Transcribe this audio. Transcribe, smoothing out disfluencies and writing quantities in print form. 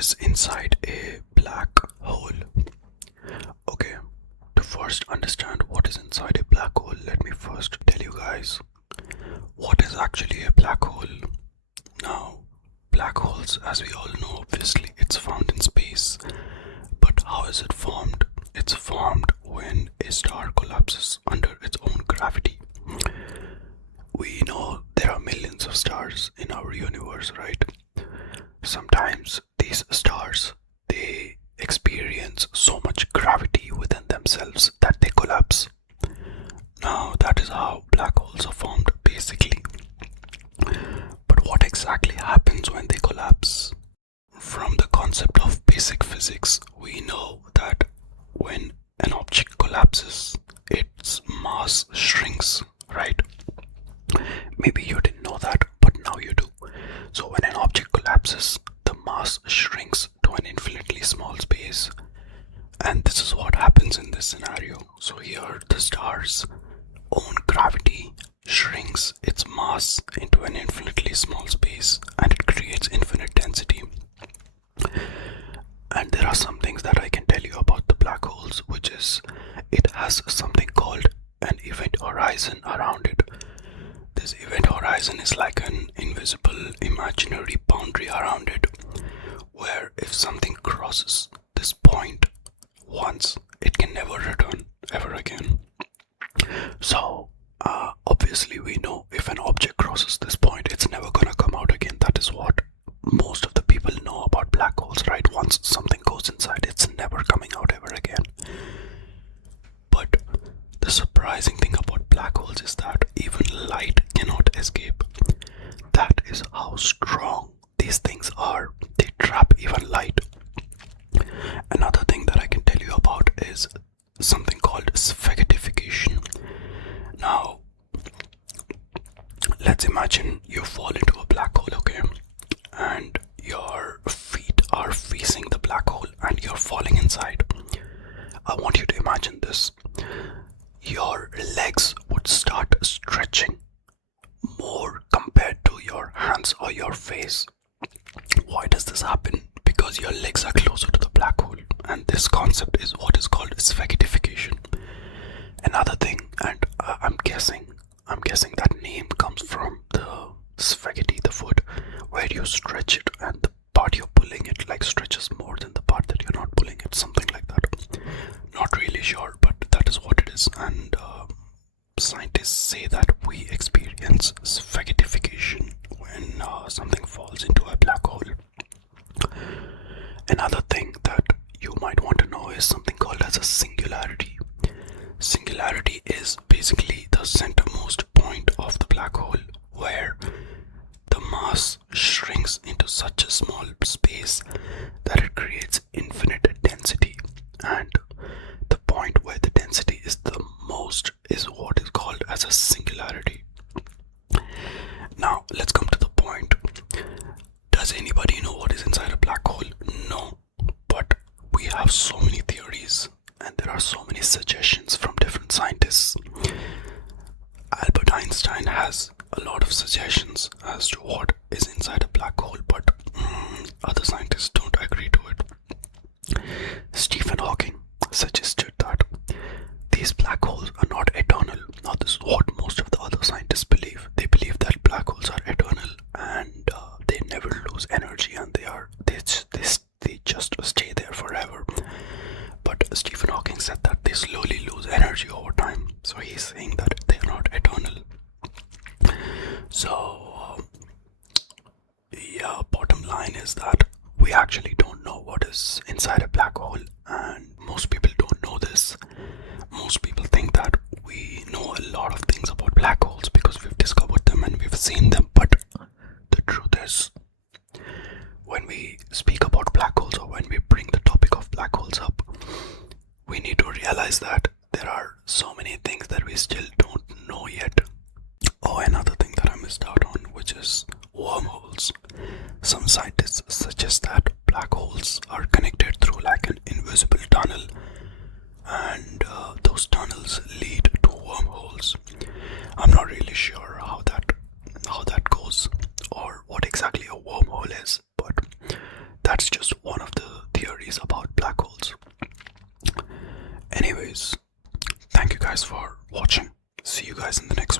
is inside a black hole? Okay, to first understand what is inside a black hole, let me first tell you guys what is actually a black hole. Now, black holes, as we all know, obviously it's found in space. But how is it formed? It's formed when a star collapses under its own gravity. We know there are millions of stars in our universe, right? Sometimes these stars, they experience so much gravity within themselves that they collapse. Now that is how black holes are formed basically. But what exactly happens when they collapse? From the concept of basic physics, we know that when an object collapses, its mass shrinks, right? Maybe you didn't know that, but now you do. So when an object collapses, the mass shrinks to an infinitely small space. And this is what happens in this scenario. So here the star's own gravity shrinks its mass into an infinitely small space, and it creates infinite density. And there are some things that I can tell you about the black holes, which is it has something called an event horizon around it. This event horizon is like an invisible imaginary boundary around it, where if something crosses this point once, it can never return ever again. So obviously we know if an object crosses this point, it's never gonna come out again. That is what most of the people know about black holes, right? Once something goes inside, it's never coming out ever again. But the surprising thing about black holes is that even light cannot escape. That is how strong these things are. They trap even light. Another thing that I can tell you about is something called spaghettification. Now, let's imagine you fall into a black hole, okay? And your feet are facing the black hole and you're falling inside. I want you to imagine this. Your legs would start stretching more compared to your hands or your face. Why does this happen? Because your legs are closer to the black hole, and this concept is what is called spaghettification. Another thing, and I'm guessing that name comes from the spaghetti, the food, where you stretch it and the part you're pulling it like stretches more than the part that you're not pulling it, something like that. Not really sure, but that is what it is. And scientists say that we experience spaghettification when something falls into a black hole. Another thing that you might want to know is something called as a singularity. Singularity is basically the centermost point of the black hole, where the mass shrinks into such a small space that it creates infinite density. And the point where the density is the most is what is called as a singularity. Now let's come to the point. Does anybody know what is inside a black hole? No, but we have so many theories and there are so many suggestions from different scientists. Albert Einstein has a lot of suggestions as to what is inside a black hole, but other scientists don't agree to it. Stephen Hawking suggested that these black holes are not eternal. Now this is what most of the other scientists believe. They believe that black holes are eternal and they never lose energy, and they just stay there forever. But Stephen Hawking said that they slowly lose energy over time. So he's saying that they are not eternal. So yeah, bottom line is that we actually don't know what is inside a black hole, and most people don't know this. Most people think that we know a lot of things about black holes because we've discovered them and we've seen them, but the truth is, when we speak about black holes or when we bring the topic of black holes up, we need to realize that there are so many things that we still don't know yet. Oh, another thing that I missed out on, which is wormholes. Some scientists suggest that black holes are connected through like an invisible tunnel, and those tunnels lead to wormholes. I'm not really sure how that goes or what exactly a wormhole is, but that that's just one of the theories about black holes. Anyways, thank you guys for watching. See you guys in the next one.